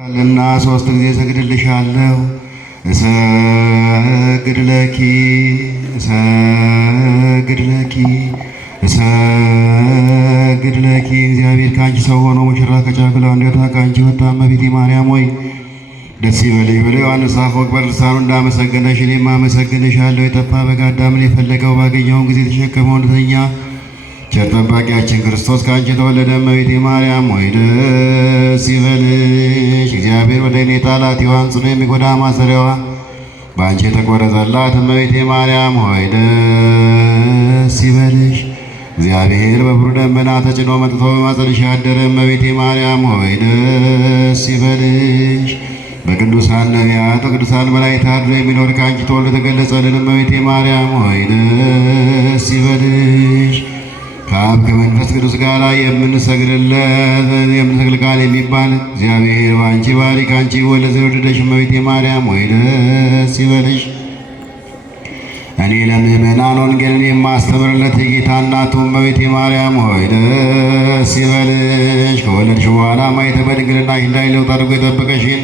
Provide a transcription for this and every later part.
እና ሶስት ጊዜ እሰግድልሻለሁ። እሰግድ ለኪ እሰግድ ለኪ እሰግድ ለኪ። እግዚአብሔር ከአንቺ ሰው ሆኖ ሙሽራ ከጫጉላው እንዴት ከአንቺ ወጣ። እመቤቴ ማርያም ሆይ ደስ ይበልሽ ብሎ ዮሐንስ አፈወርቅ በድርሳኑ እንዳመሰገነሽ እኔም አመሰግንሻለሁ። የጠፋ በግ አዳምን የፈለገው ባገኘውን ጊዜ ተሸከመው እንደተኛ ቸር ጠባቂያችን ክርስቶስ ከአንቺ የተወለደ እመቤቴ ማርያም ሆይ ደስ ይበልሽ። እግዚአብሔር ወደ እኔ ጣላት ሔዋን ጽኑ የሚጎዳ ማሰሪያዋ በአንቺ የተቆረጠላት እመቤቴ ማርያም ሆይ ደስ ይበልሽ። እግዚአብሔር በብሩህ ደመና ተጭኖ መጥቶ በማኅፀንሽ ያደረ እመቤቴ ማርያም ሆይ ደስ ይበልሽ። በቅዱሳን ነቢያት በቅዱሳን መላእክት አድሮ የሚኖር ከአንቺ ተወልዶ የተገለጸልን እመቤቴ ማርያም ሆይ ደስ ይበልሽ። ከአብ ከመንፈስ ቅዱስ ጋር የምንሰግድለት ቃል የሚባል እግዚአብሔር በአንቺ ባሪ ከአንቺ ይወለድ ዘንድ የወደደሽ እመቤቴ ማርያም ሆይ ደስ ይበልሽ። እኔ ለምእመናን ወንጌልን የማስተምርለት የጌታ እናቱ እመቤቴ ማርያም ሆይ ደስ ይበልሽ። ከወለድሽ በኋላ ማኅተመ ድንግልናሽ እንዳይለወጥ አድርጎ የጠበቀሽን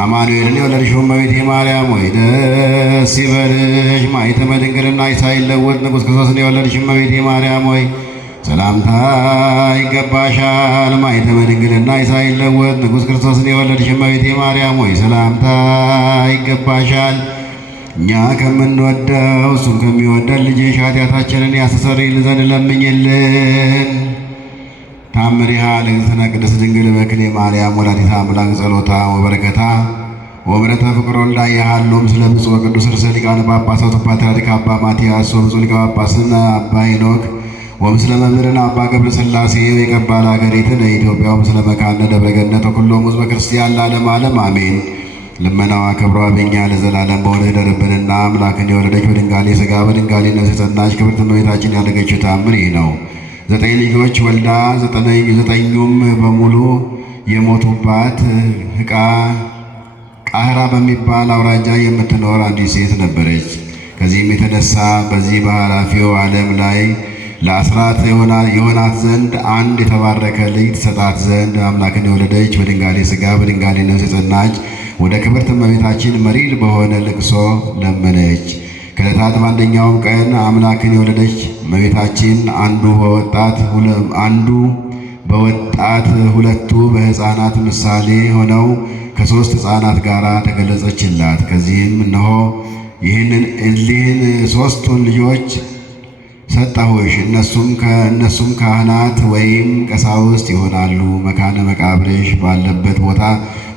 አማኑኤልን የወለድሽው እመቤቴ ማርያም ሆይ ደስ ይበልሽ። ማኅተመ ድንግልናሽ ሳይለወጥ ንጉሥ ክርስቶስን የወለድሽ እመቤቴ ማርያም ሆይ ሰላምታ ይገባሻል። ማኅተመ ድንግልናሽ ሳይለወጥ ንጉሥ ክርስቶስን የወለድሽ እመቤቴ ማርያም ሆይ ሰላምታ ይገባሻል። እኛ ከምንወደው እሱም ከሚወደን ልጅሽ ኃጢአታችንን ያስተሰርይልን ዘንድ ለምኝልን። ታምሪሃ ለእግዝእትነ ቅድስት ድንግል በክሌ ማርያም ወላዲተ አምላክ ጸሎታ ወበረከታ ወምሕረተ ፍቅር ወልዳ የሃሎ ምስለ ብፁዕ ወቅዱስ ርእሰ ሊቃነ ጳጳሳት ፓትርያርክ አባ ማትያስ ወብፁዕ ሊቀ ጳጳስና አባ ሄኖክ ወምስለ መምህርነ አባ ገብረ ሥላሴ የቀባል ሀገሪትን ኢትዮጵያ ምስለ መካነ ደብረ ገነት ወኩሎም ሕዝበ ክርስቲያን ለዓለመ ዓለም አሜን። ልመናዋ ክብሯ በእኛ ለዘላለም በሆነ ይደርብንና አምላክን የወለደች በድንጋሌ ሥጋ በድንጋሌ ነፍስ የጸናች ክብርት እመቤታችን ያደረገችው ታምር ይህ ነው። 9 ልጆች ወልዳ 9ኙም በሙሉ የሞቱባት ቃህራ በሚባል አውራጃ የምትኖር አንዲት ሴት ነበረች። ከዚህም የተነሳ በዚህ በኃላፊው ዓለም ላይ ለአስራት የሆናት ዘንድ አንድ የተባረከ ልጅ ትሰጣት ዘንድ አምላክን የወለደች በድንጋሌ ሥጋ በድንጋሌ ነፍስ የጸናች ወደ ክብርት እመቤታችን መሪር በሆነ ልቅሶ ለመነች። ከዕለታት በአንደኛውም ቀን አምላክን የወለደች እመቤታችን አንዱ በወጣት ሁለቱ በሕፃናት ምሳሌ ሆነው ከ3 ሕፃናት ጋር ተገለጸችላት። ከዚህም እነሆ እሊህን 3ቱን ልጆች ሰጠሁሽ፣ እነሱም ካህናት ወይም ቀሳውስት ይሆናሉ። መካነ መቃብርሽ ባለበት ቦታ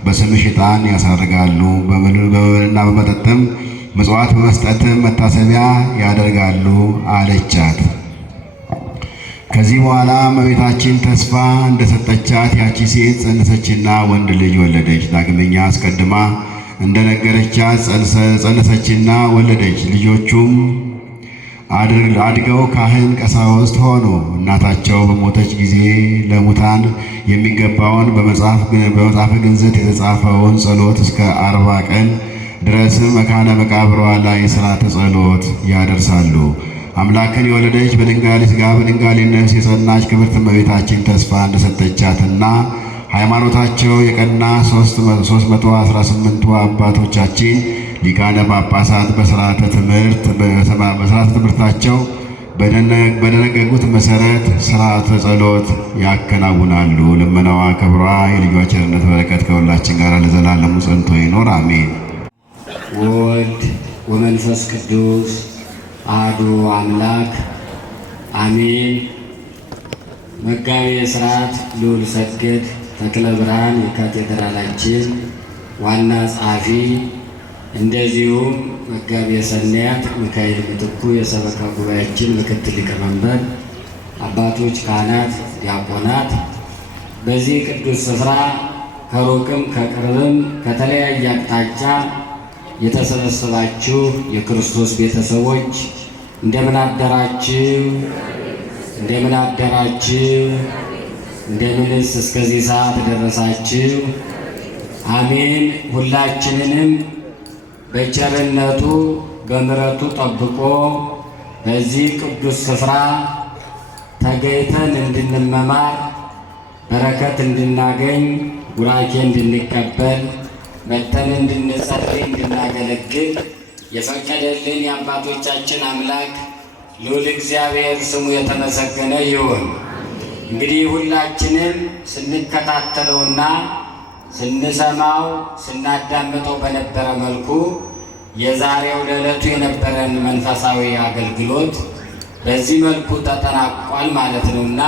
በስምሽ ዕጣን ያሳርጋሉ። በመብልና በመጠጥም ምጽዋት በመስጠትም መታሰቢያ ያደርጋሉ አለቻት። ከዚህ በኋላ እመቤታችን ተስፋ እንደሰጠቻት ያቺ ሴት ጸነሰችና ወንድ ልጅ ወለደች። ዳግመኛ አስቀድማ እንደነገረቻት ጸነሰችና ወለደች። ልጆቹም አድገው ካህን ቀሳውስት ሆኑ። እናታቸው በሞተች ጊዜ ለሙታን የሚገባውን በመጽሐፈ ግንዘት የተጻፈውን ጸሎት እስከ 40 ቀን ድረስ መካነ መቃብሯ ላይ ሥርዓተ ጸሎት ያደርሳሉ። አምላክን የወለደች በድንጋሌ ሥጋ በድንጋሌ ነፍስ የጸናች ክብርት እመቤታችን ተስፋ እንደሰጠቻትና ሃይማኖታቸው የቀና 318ቱ አባቶቻችን ሊቃነ ጳጳሳት በሥርዓተ ትምህርታቸው በደነገጉት መሠረት ሥርዓተ ጸሎት ያከናውናሉ። ልመናዋ ክብሯ የልጇ ቸርነት በረከት ከሁላችን ጋር ለዘላለሙ ጸንቶ ይኖር አሜን። ወወልድ ወመንፈስ ቅዱስ አሐዱ አምላክ አሜን። መጋቤ ሥርዓት ልዑል ሰገድ ተክለ ብርሃን የካቴድራላችን ዋና ጸሐፊ፣ እንደዚሁም መጋቤ ሰናያት ሚካኤል ምትኩ የሰበካ ጉባኤያችን ምክትል ሊቀመንበር፣ አባቶች፣ ካህናት፣ ዲያቆናት፣ በዚህ ቅዱስ ስፍራ ከሩቅም ከቅርብም ከተለያየ አቅጣጫ የተሰበሰባችሁ የክርስቶስ ቤተሰቦች እንደምን አደራችሁ? እንደምን አደራችሁ? እንደምንስ እስከዚህ ሰዓት ደረሳችሁ? አሜን። ሁላችንንም በቸርነቱ በምሕረቱ ጠብቆ በዚህ ቅዱስ ስፍራ ተገኝተን እንድንመማር በረከት እንድናገኝ ቡራኬ እንድንቀበል መተን እንድንጸልይ እንድናገለግል የፈቀደልን የአባቶቻችን አምላክ ልዑል እግዚአብሔር ስሙ የተመሰገነ ይሁን። እንግዲህ ሁላችንም ስንከታተለውና ስንሰማው ስናዳምጠው በነበረ መልኩ የዛሬው ለዕለቱ የነበረን መንፈሳዊ አገልግሎት በዚህ መልኩ ተጠናቋል ማለት ነውና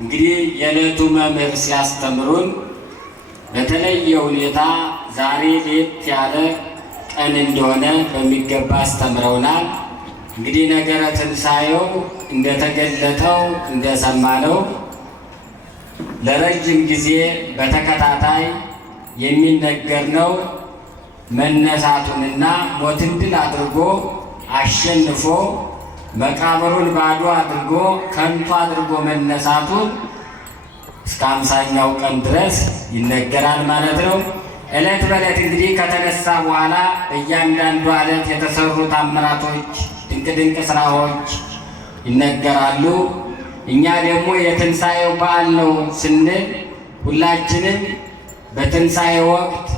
እንግዲህ የዕለቱ መምህር ሲያስተምሩን በተለየ ሁኔታ ዛሬ ለየት ያለ ቀን እንደሆነ በሚገባ አስተምረውናል። እንግዲህ ነገረ ትንሣኤው እንደተገለጠው እንደሰማነው ለረጅም ጊዜ በተከታታይ የሚነገር ነው። መነሳቱንና ሞትን ድል አድርጎ አሸንፎ መቃብሩን ባዶ አድርጎ ከንቱ አድርጎ መነሳቱን እስከ 50ኛው ቀን ድረስ ይነገራል ማለት ነው። ዕለት በዕለት እንግዲህ ከተነሳ በኋላ በእያንዳንዱ ዕለት የተሰሩ ታምራቶች፣ ድንቅ ድንቅ ስራዎች ይነገራሉ። እኛ ደግሞ የትንሣኤው በዓል ነው ስንል ሁላችንም በትንሣኤ ወቅት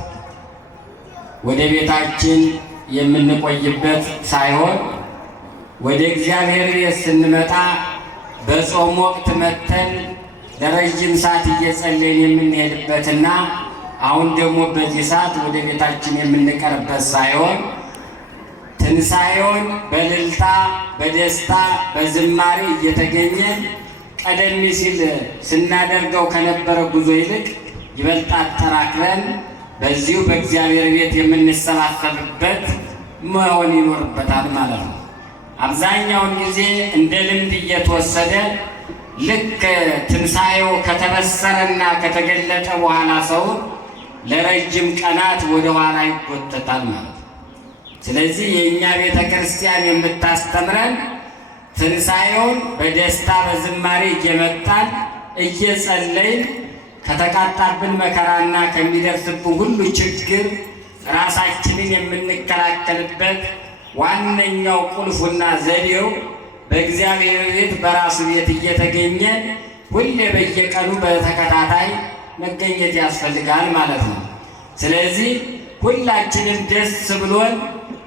ወደ ቤታችን የምንቆይበት ሳይሆን ወደ እግዚአብሔር ቤት ስንመጣ በጾም ወቅት መተን ለረጅም ሰዓት እየጸለይን የምንሄድበትና አሁን ደግሞ በዚህ ሰዓት ወደ ቤታችን የምንቀርበት ሳይሆን ትንሣኤውን በእልልታ በደስታ በዝማሬ እየተገኘን ቀደም ሲል ስናደርገው ከነበረ ጉዞ ይልቅ ይበልጥ አጠናክረን በዚሁ በእግዚአብሔር ቤት የምንሰባሰብበት መሆን ይኖርበታል ማለት ነው። አብዛኛውን ጊዜ እንደ ልምድ እየተወሰደ ልክ ትንሣኤው ከተበሰረና ከተገለጠ በኋላ ሰው ለረጅም ቀናት ወደ ኋላ ይጎተታል ማለት ነው። ስለዚህ የእኛ ቤተ ክርስቲያን የምታስተምረን ትንሣኤውን በደስታ በዝማሬ እየመጣን እየጸለይን ከተቃጣብን መከራና ከሚደርስብን ሁሉ ችግር ራሳችንን የምንከላከልበት ዋነኛው ቁልፉና ዘዴው በእግዚአብሔር ቤት በራሱ ቤት እየተገኘ ሁሌ በየቀኑ በተከታታይ መገኘት ያስፈልጋል ማለት ነው። ስለዚህ ሁላችንም ደስ ብሎን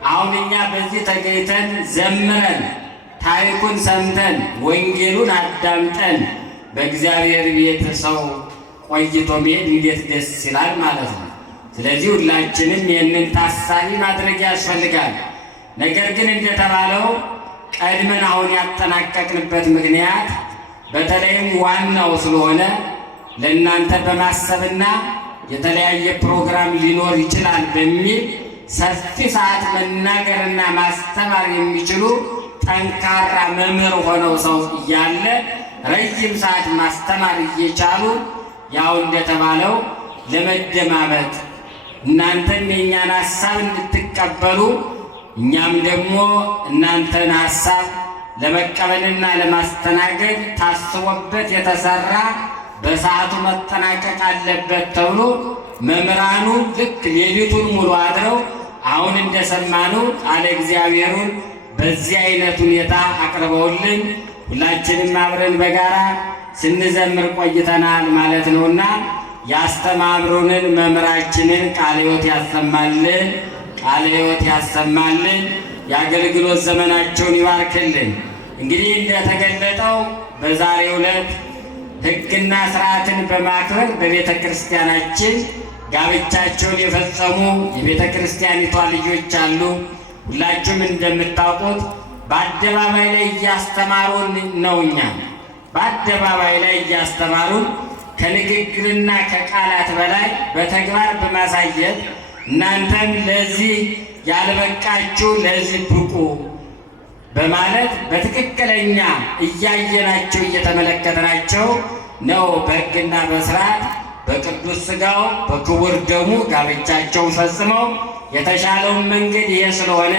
አሁን እኛ በዚህ ተገኝተን ዘምረን ታሪኩን ሰምተን ወንጌሉን አዳምጠን በእግዚአብሔር ቤት ሰው ቆይቶ መሄድ እንዴት ደስ ይላል ማለት ነው። ስለዚህ ሁላችንም ይህንን ታሳቢ ማድረግ ያስፈልጋል። ነገር ግን እንደተባለው ቀድመን አሁን ያጠናቀቅንበት ምክንያት በተለይም ዋናው ስለሆነ ለእናንተ በማሰብና የተለያየ ፕሮግራም ሊኖር ይችላል በሚል ሰፊ ሰዓት መናገርና ማስተማር የሚችሉ ጠንካራ መምህር ሆነው ሰው እያለ ረጅም ሰዓት ማስተማር እየቻሉ ያው እንደተባለው ለመደማመጥ እናንተም የእኛን ሀሳብ እንድትቀበሉ እኛም ደግሞ እናንተን ሀሳብ ለመቀበልና ለማስተናገድ ታስቦበት የተሰራ በሰዓቱ መጠናቀቅ አለበት ተብሎ መምህራኑ ልክ ሌሊቱን ሙሉ አድረው አሁን እንደሰማኑ ቃለ እግዚአብሔሩን በዚህ አይነት ሁኔታ አቅርበውልን ሁላችንም አብረን በጋራ ስንዘምር ቆይተናል ማለት ነውና ያስተማሩንን መምህራችንን ቃለ ሕይወት ያሰማልን፣ ቃለ ሕይወት ያሰማልን፣ የአገልግሎት ዘመናቸውን ይባርክልን። እንግዲህ እንደተገለጠው በዛሬው ዕለት ሕግና ስርዓትን በማክበር በቤተ ክርስቲያናችን ጋብቻቸውን የፈጸሙ የቤተ ክርስቲያኒቷ ልጆች አሉ። ሁላችሁም እንደምታውቁት በአደባባይ ላይ እያስተማሩን ነው። እኛ በአደባባይ ላይ እያስተማሩን ከንግግርና ከቃላት በላይ በተግባር በማሳየት እናንተም ለዚህ ያልበቃችሁ ለዚህ ብቁ በማለት በትክክለኛ እያየናቸው እየተመለከትናቸው ነው። በሕግና በስርዓት በቅዱስ ሥጋው በክቡር ደሙ ጋብቻቸውን ፈጽመው የተሻለውን መንገድ ይሄ ስለሆነ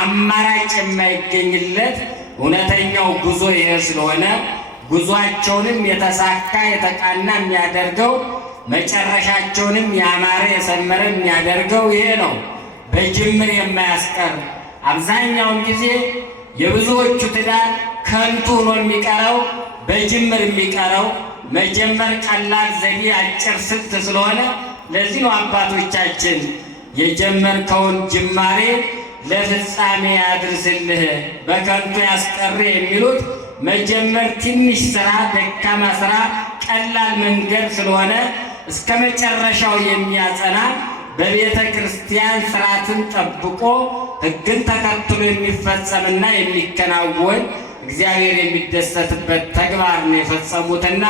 አማራጭ የማይገኝለት እውነተኛው ጉዞ ይሄ ስለሆነ ጉዟቸውንም የተሳካ የተቃና የሚያደርገው መጨረሻቸውንም ያማረ የሰመረ የሚያደርገው ይሄ ነው። በጅምር የማያስቀር አብዛኛውን ጊዜ የብዙዎቹ ትዳር ከንቱ ሆኖ የሚቀረው በጅምር የሚቀረው። መጀመር ቀላል ዘዴ፣ አጭር ስልት ስለሆነ ለዚህ ነው አባቶቻችን የጀመርከውን ጅማሬ ለፍጻሜ ያድርስልህ በከንቱ ያስቀር የሚሉት። መጀመር ትንሽ ስራ፣ ደካማ ስራ፣ ቀላል መንገድ ስለሆነ እስከ መጨረሻው የሚያጸና በቤተ ክርስቲያን ስርዓትን ጠብቆ ሕግን ተከትሎ የሚፈጸምና የሚከናወን እግዚአብሔር የሚደሰትበት ተግባር ነው የፈጸሙትና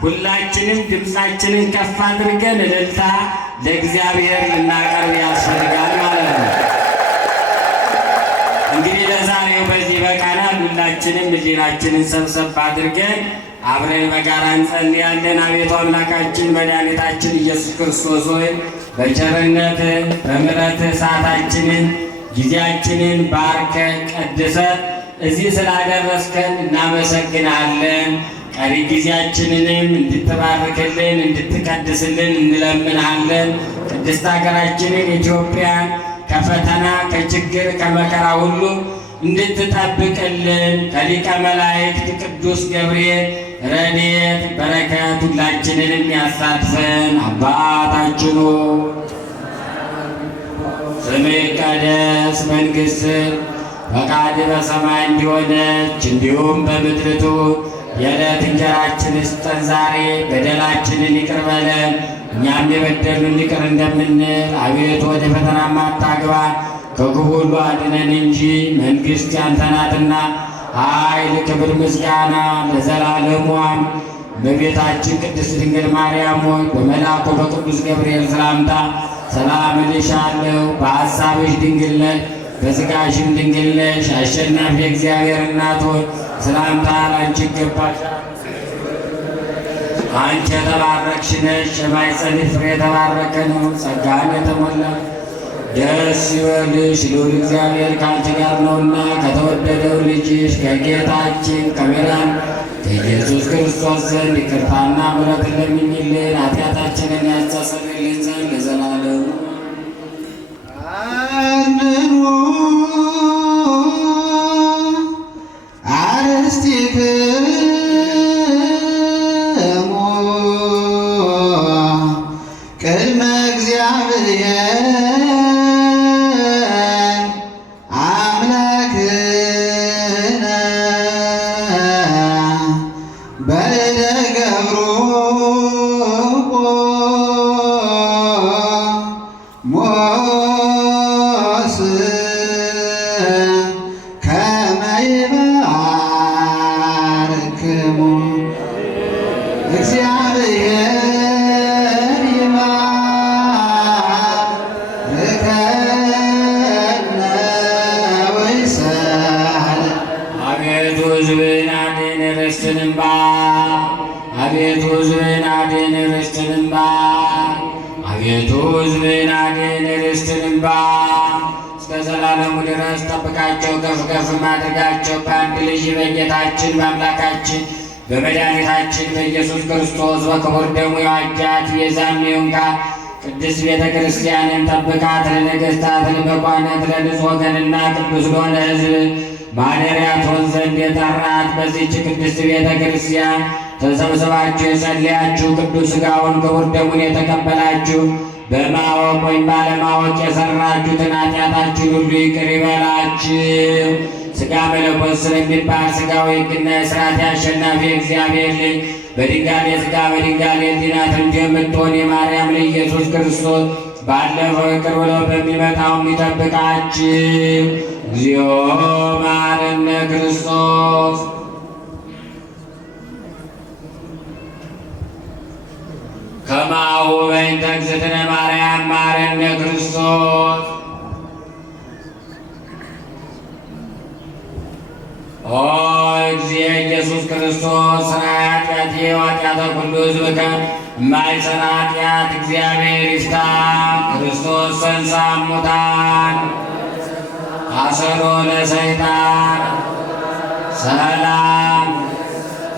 ሁላችንም ድምፃችንን ከፍ አድርገን እልልታ ለእግዚአብሔር ልናቀርብ ያስፈልጋል ማለት ነው። እንግዲህ ለዛሬው በዚህ በቃናል። ሁላችንም ሕሊናችንን ሰብሰብ አድርገን አብረን በጋራ እንጸልያለን። አቤቱ አምላካችን መድኃኒታችን ኢየሱስ ክርስቶስ ሆይ በቸርነት በምሕረት ሰዓታችንን ጊዜያችንን ባርከ ቀድሰ እዚህ ስላደረስከን እናመሰግናለን። ቀሪ ጊዜያችንንም እንድትባርክልን እንድትቀድስልን እንለምንሃለን። ቅድስት ሀገራችንን ኢትዮጵያን ከፈተና ከችግር ከመከራ ሁሉ እንድትጠብቅልን ከሊቀ መላእክት ቅዱስ ገብርኤል ረድኤት በረከት ሁላችንንም ያሳትፈን። አባታችን ሆይ ስምህ ይቀደስ፣ መንግሥትህ ፈቃድህ በሰማይ እንዲሆነች እንዲሁም በምድር ትሁን። የዕለት እንጀራችንን ስጠን ዛሬ፣ በደላችንን ይቅር በለን እኛም የበደሉንን ይቅር እንደምንል። አቤቱ ወደ ፈተናም አታግባን ከክፉ ሁሉ አድነን እንጂ መንግሥት ያንተ ናትና ኃይል፣ ክብር፣ ምስጋና ለዘላለሙ አሜን። እመቤታችን ቅድስት ድንግል ማርያም ሆይ በመልአኩ በቅዱስ ገብርኤል ሰላምታ ሰላም እልሻለሁ። በሐሳብሽ ድንግል ነሽ፣ በሥጋሽም ድንግል ነሽ። አሸናፊ እግዚአብሔር እናት ሆይ ሰላምታ ላንቺ ይገባሻል። አንቺ የተባረክሽ ነሽ፣ የማኅፀንሽ ፍሬ የተባረከ ነው። ጸጋን የተሞላሽ ደስ ይበልሽ፣ ልዑል እግዚአብሔር ከአንቺ ጋር ነውና ከተወደደው ልጅሽ ከጌታችን ከመድኃኒታችን ከኢየሱስ ክርስቶስ ዘንድ ይቅርታና ምሕረትን ለምኝልን ኃጢአታችንን ያስተሰርይልን ዘንድ ለዘላለሙ አርንኑ አርሥቲክሙ ቅድመ እግዚአብሔር አምላክነ በእደ ገብሮሙ ሞስእ ከመ ይባርክሙ እግዚአብሔር ይባርከነ ወይስሐቅ። አቤቱ ሕዝብህን አድን ርስትህንም ባርክ። አቤቱ ሕዝብህን አድን ርስትህንም ባርክ። አቤቱ ሕዝብህን አድን ርስትህንም ባርክ። እስከ ዘላለሙ ድረስ ጠብቃቸው፣ ከፍ ከፍ አድርጋቸው። በአንድ ልጅ በጌታችን በአምላካችን በመድኃኒታችን በኢየሱስ ክርስቶስ በክቡር ደሙ የዋጃት የዛም የሆንካ ቅድስት ቤተ ክርስቲያንን ጠብቃት። ለነገሥታት ለመኳንንት ለንጹሕ ወገንና ቅዱስ ለሆነ ሕዝብ ማደሪያ ትሆን ዘንድ የጠራት በዚህች ቅድስት ቤተ ክርስቲያን ተሰብስባችሁ የጸለያችሁ ቅዱስ ሥጋውን ክቡር ደሙን የተቀበላችሁ በማወቅ ወይም ባለማወቅ የሰራችሁትን ኃጢአታችሁን ሁሉ ይቅር ይበላችሁ። ሥጋ መለኮት ስለሚባል ሥጋዊ ሕግና የሥርዓት አሸናፊ እግዚአብሔር ልጅ በድንጋሌ ሥጋ በድንጋሌ ሕሊና ትንሣኤ የምትሆን የማርያም ልጅ ኢየሱስ ክርስቶስ ባለፈው ይቅር ብሎ በሚመጣውም ይጠብቃችሁ። እግዚኦ መሐረነ ክርስቶስ። ከማሁ በእንተ እግዝእትነ ማርያም መሐረነ ክርስቶስ። ኦ እግዚእ ኢየሱስ ክርስቶስ ሥራየ ኃጢአቴ ወኃጢአተ ኩሉ ሕዝብከ እማይሠራ ኃጢአት እግዚአብሔር ይፍታ። ክርስቶስ ተንሥአ እሙታን አሰሮ ለሰይጣን ሰላም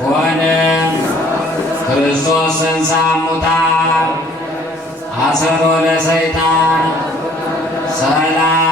ሆነ። ክርስቶስ ተንሥአ እሙታን አሰሮ ለሰይጣን ሰላም